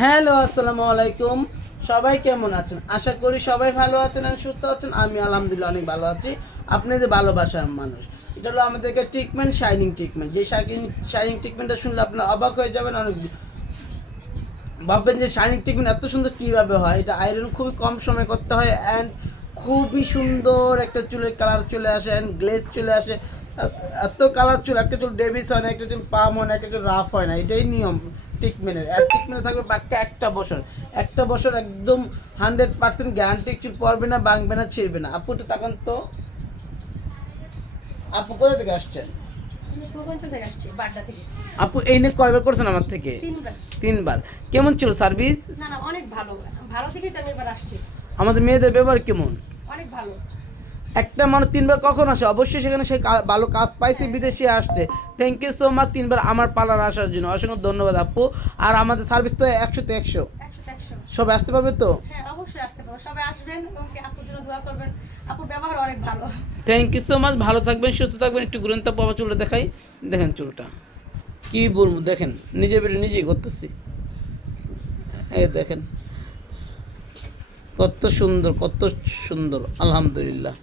Hello, আসসালামু আলাইকুম। সবাই কেমন আছেন? আশা করি সবাই ভালো আছেন আর সুস্থ আছেন। আমি আলহামদুলিল্লাহ অনেক ভালো আছি। আপনাদের ভালোবাসার মানুষ। এটা হলো আমাদেরকে ট্রিটমেন্ট, শাইনিং ট্রিটমেন্ট। যে শাইনিং ট্রিটমেন্টটা শুনলে আপনারা অবাক হয়ে যাবেন, অনেক ভাববেন যে শাইনিং ট্রিটমেন্ট এত সুন্দর কীভাবে হয়। এটা আয়রন খুবই কম সময় করতে হয় অ্যান্ড খুবই সুন্দর একটা চুলের কালার চলে আসে অ্যান্ড গ্লেজ চলে আসে। এত কালার চুল, একটা চুল ডেভিস হয় না, একটা চুল পাম হয় না, একটা চুল রাফ হয় না। এটাই নিয়ম ট্রিটমেন্টের। আর ট্রিটমেন্টে থাকবে পাক্কা একটা বছর একদম 100% গ্যারান্টি। চুল পড়বে না, ভাঙবে না, ছিঁড়বে না। আপু একটু তাকান তো। আপু কোথা থেকে আসছেন? পূর্বাঞ্চল থেকে আসছি, বাড্ডা থেকে। আপু এই নিয়ে কয়বার করছেন আমার থেকে? 3বার। 3বার। কেমন ছিল সার্ভিস? না না, অনেক ভালো। ভালো থেকেই তো আমি এবার আসছি। আমাদের মেয়েদের ব্যবহার কেমন? অনেক ভালো। একটা মানুষ 3বার কখন আসে? অবশ্যই সেখানে সে ভালো কাজ পাইছে, বিদেশে আসছে। থ্যাংক ইউ সো মাচ 3বার আমার পার্লার আসার জন্য। অসংখ্য ধন্যবাদ আপু। আর আমাদের সার্ভিস তো 100-তে 100। 100 100। সবাই আসতে পারবে তো? হ্যাঁ, অবশ্যই আসতে পারবো। সবাই আসবেন এবং কি আপুর জন্য দোয়া করবেন। আপুর ব্যবহার অনেক ভালো। Thank you so much. ভালো থাকবেন, সুস্থ থাকবেন। একটু ঘুরেন তো বাবা, চুলটা দেখাই। দেখেন চুলটা কী বলবো, দেখেন নিজের ভিডিও নিজেই করতেছি। এই দেখেন কত সুন্দর, কত সুন্দর, আলহামদুলিল্লাহ।